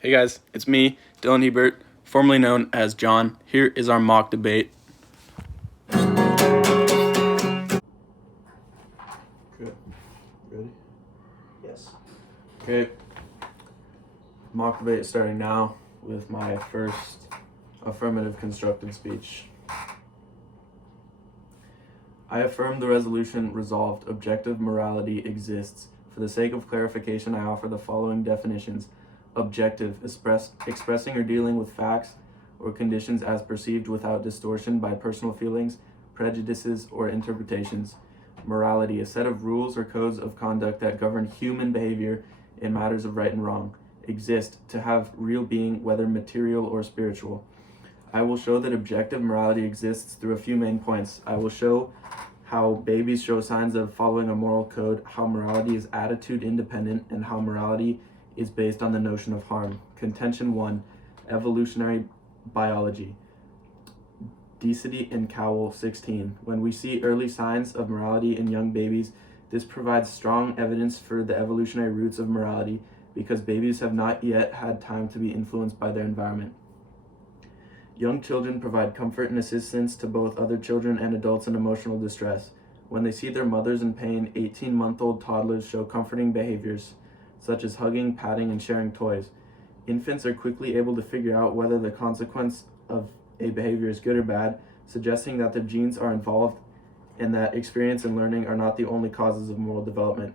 Hey guys, it's me, Dylan Hebert, formerly known as John. Here is our mock debate. Good. Ready? Yes. Okay. Mock debate starting now with my first affirmative constructed speech. I affirm the resolution resolved objective morality exists. For the sake of clarification, I offer the following definitions. Objective, expressing or dealing with facts or conditions as perceived without distortion by personal feelings, prejudices, or interpretations. Morality, a set of rules or codes of conduct that govern human behavior in matters of right and wrong. Exist, to have real being, whether material or spiritual. I will show that objective morality exists through a few main points. I will show how babies show signs of following a moral code, how morality is attitude independent, and how morality is based on the notion of harm. Contention 1, evolutionary biology. Decity and Cowell, 16. When we see early signs of morality in young babies, this provides strong evidence for the evolutionary roots of morality because babies have not yet had time to be influenced by their environment. Young children provide comfort and assistance to both other children and adults in emotional distress. When they see their mothers in pain, 18-month-old toddlers show comforting behaviors, such as hugging, patting, and sharing toys. Infants are quickly able to figure out whether the consequence of a behavior is good or bad, suggesting that their genes are involved and that experience and learning are not the only causes of moral development.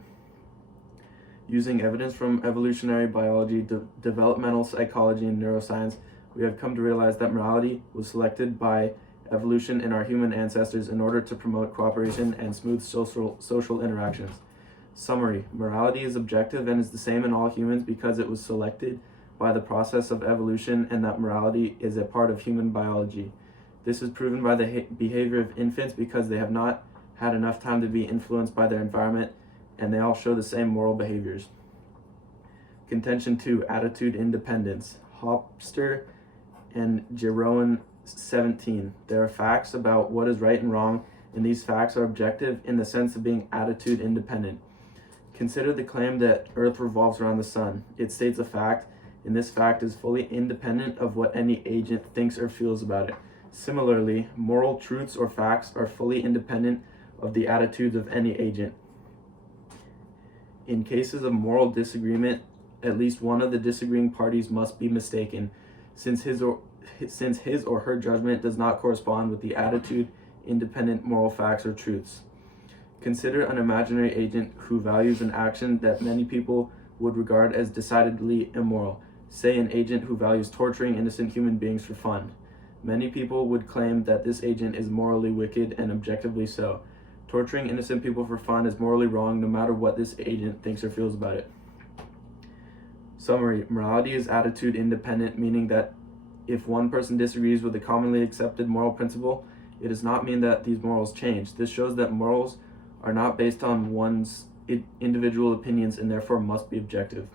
Using evidence from evolutionary biology, developmental psychology, and neuroscience, we have come to realize that morality was selected by evolution in our human ancestors in order to promote cooperation and smooth social interactions. Summary: morality is objective and is the same in all humans because it was selected by the process of evolution, and that morality is a part of human biology. This is proven by the behavior of infants because they have not had enough time to be influenced by their environment, and they all show the same moral behaviors. Contention 2, attitude independence. Hopster and Jeroen, 17. There are facts about what is right and wrong, and these facts are objective in the sense of being attitude independent. Consider the claim that Earth revolves around the sun. It states a fact, and this fact is fully independent of what any agent thinks or feels about it. Similarly, moral truths or facts are fully independent of the attitudes of any agent. In cases of moral disagreement, at least one of the disagreeing parties must be mistaken, since his or her judgment does not correspond with the attitude independent moral facts or truths. Consider an imaginary agent who values an action that many people would regard as decidedly immoral. Say an agent who values torturing innocent human beings for fun. Many people would claim that this agent is morally wicked and objectively so. Torturing innocent people for fun is morally wrong no matter what this agent thinks or feels about it. Summary: morality is attitude independent, meaning that if one person disagrees with a commonly accepted moral principle, it does not mean that these morals change. This shows that morals are not based on one's individual opinions and therefore must be objective.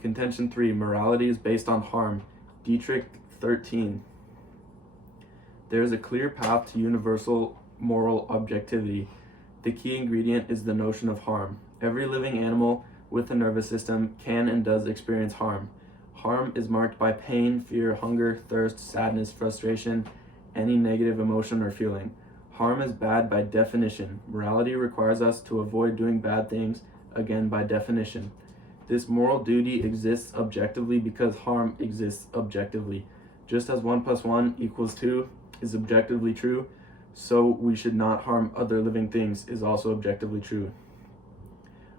Contention 3, morality is based on harm. Dietrich, 13. There is a clear path to universal moral objectivity. The key ingredient is the notion of harm. Every living animal with a nervous system can and does experience harm. Harm is marked by pain, fear, hunger, thirst, sadness, frustration, any negative emotion or feeling. Harm is bad by definition. Morality requires us to avoid doing bad things, again by definition. This moral duty exists objectively because harm exists objectively. Just as 1 + 1 = 2 is objectively true, so we should not harm other living things is also objectively true.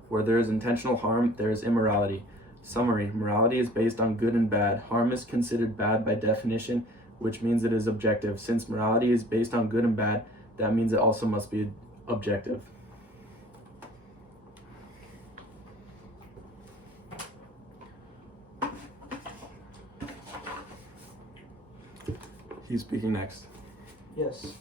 Where there is intentional harm, there is immorality. Summary: morality is based on good and bad. Harm is considered bad by definition, which means it is objective. Since morality is based on good and bad, that means it also must be objective. He's speaking next. Yes.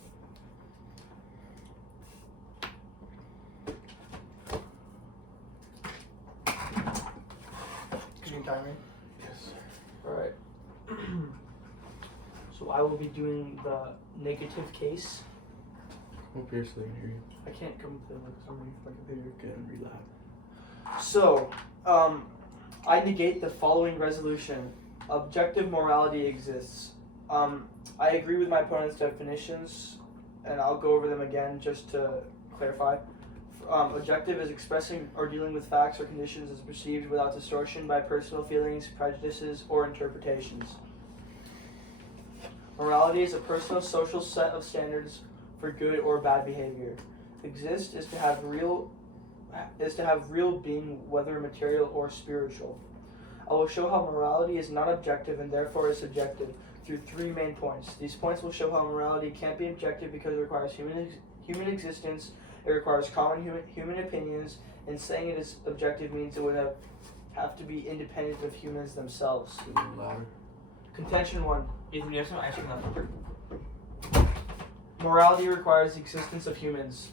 Can you time me? Yes. Alright. So I will be doing the negative case. Come up here so they can hear you. I can't come to like somebody for my computer. Good and read loud. So, I negate the following resolution. Objective morality exists. I agree with my opponent's definitions, and I'll go over them again just to clarify. Objective is expressing or dealing with facts or conditions as perceived without distortion by personal feelings, prejudices, or interpretations. Morality is a personal social set of standards for good or bad behavior. Exist is to have real being, whether material or spiritual. I will show how morality is not objective and therefore is subjective through three main points. These points will show how morality can't be objective because it requires human existence, it requires common human opinions, and saying it is objective means it would have to be independent of humans themselves. Contention 1. Ethan, you have some ice cream left. Morality requires the existence of humans.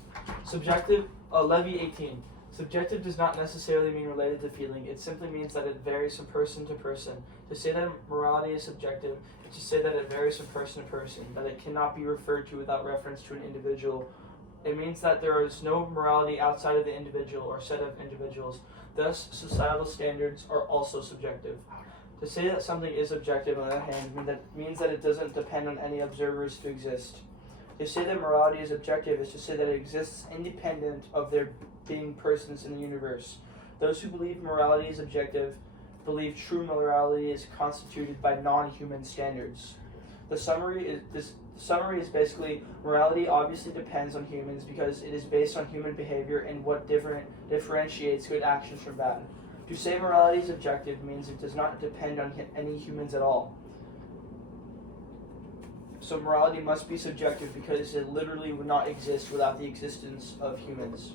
Subjective, Levy 18. Subjective does not necessarily mean related to feeling. It simply means that it varies from person to person. To say that morality is subjective is to say that it varies from person to person, that it cannot be referred to without reference to an individual. It means that there is no morality outside of the individual or set of individuals. Thus, societal standards are also subjective. To say that something is objective, on the other hand, means that it doesn't depend on any observers to exist. To say that morality is objective is to say that it exists independent of there being persons in the universe. Those who believe morality is objective believe true morality is constituted by non-human standards. The summary is basically morality obviously depends on humans because it is based on human behavior and what differentiates good actions from bad. To say morality is objective means it does not depend on any humans at all. So morality must be subjective because it literally would not exist without the existence of humans.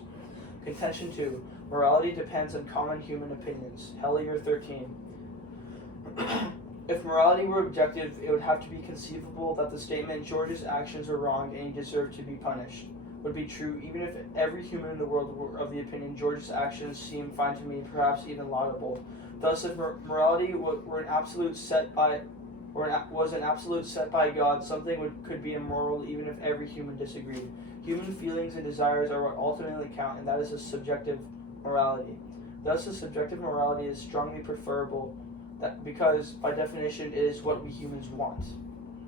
Contention 2. Morality depends on common human opinions. Hellier 13. If morality were objective, it would have to be conceivable that the statement George's actions were wrong and he deserved to be punished would be true even if every human in the world were of the opinion George's actions seem fine to me, perhaps even laudable. Thus, if morality were an absolute set by was an absolute set by God, something could be immoral even if every human disagreed. Human feelings and desires are what ultimately count, and that is a subjective morality. Thus, a subjective morality is strongly preferable because, by definition, it is what we humans want.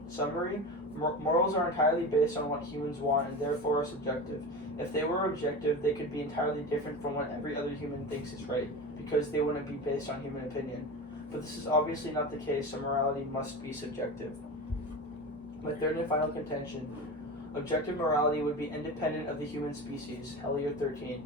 Summary: morals are entirely based on what humans want and therefore are subjective. If they were objective, they could be entirely different from what every other human thinks is right, because they wouldn't be based on human opinion. But this is obviously not the case, so morality must be subjective. My third and final contention: objective morality would be independent of the human species. Hellier 13.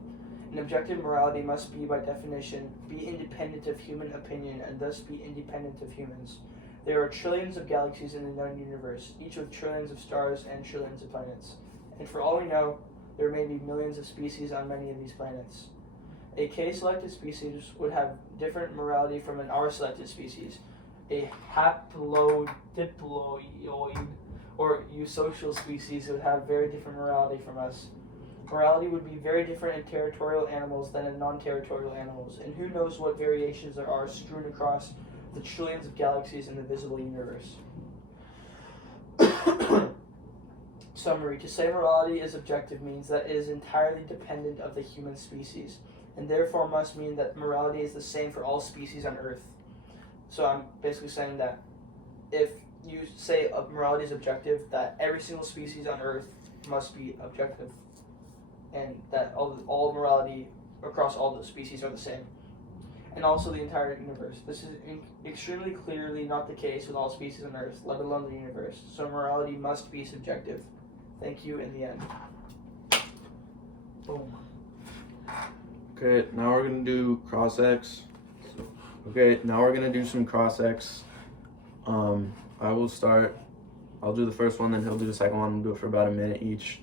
An objective morality must be, by definition, be independent of human opinion and thus be independent of humans. There are trillions of galaxies in the known universe, each with trillions of stars and trillions of planets. And for all we know, there may be millions of species on many of these planets. A K-selected species would have different morality from an R-selected species. A haplodiploid or eusocial species would have very different morality from us. Morality would be very different in territorial animals than in non-territorial animals, and who knows what variations there are strewn across the trillions of galaxies in the visible universe. Summary: to say morality is objective means that it is entirely dependent of the human species, and therefore must mean that morality is the same for all species on Earth. So I'm basically saying that if you say morality is objective, that every single species on Earth must be objective, and that all morality across all the species are the same, and also the entire universe. This is extremely clearly not the case with all species on Earth, let alone the universe. So morality must be subjective. Thank you. In the end. Boom. Okay, now we're gonna do cross-X. Okay, now we're gonna do some cross-X. I will start. I'll do the first one, then he'll do the second one. We'll do it for about a minute each.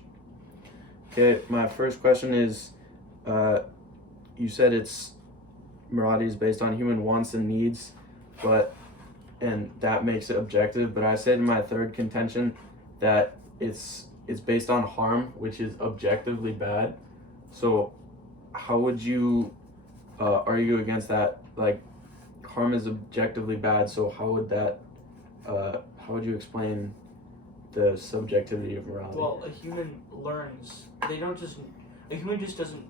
Okay, my first question is, you said morality is based on human wants and needs, and that makes it objective. But I said in my third contention that it's based on harm, which is objectively bad. So how would you argue against that? Like, harm is objectively bad, so how would you explain the subjectivity of morality? Well, a human learns. A human just doesn't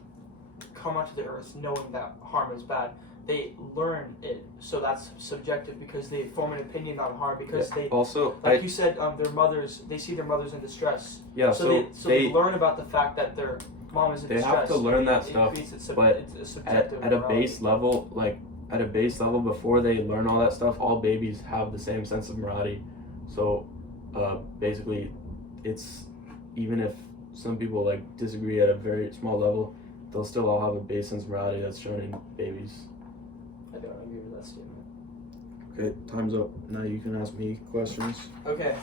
come onto the earth knowing that harm is bad. they learn it, so that's subjective because they form an opinion on harm because they, Also, like you said, their mothers, they see their mothers in distress. yeah, So they learn about the fact that their mom is in they distress. have to learn that It stuff, creates but it's a subjective at a morality. base level, like at a base level, before they learn all that stuff, all babies have the same sense of morality. So, basically, it's even if some people like disagree at a very small level, they'll still all have a base sense of morality that's shown in babies. I don't agree with that statement. Okay, time's up. Now you can ask me questions. Okay.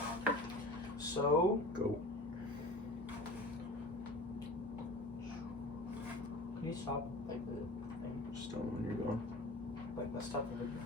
So Go. can you stop like the thing? Just tell me when you're going. Like let's stop the video.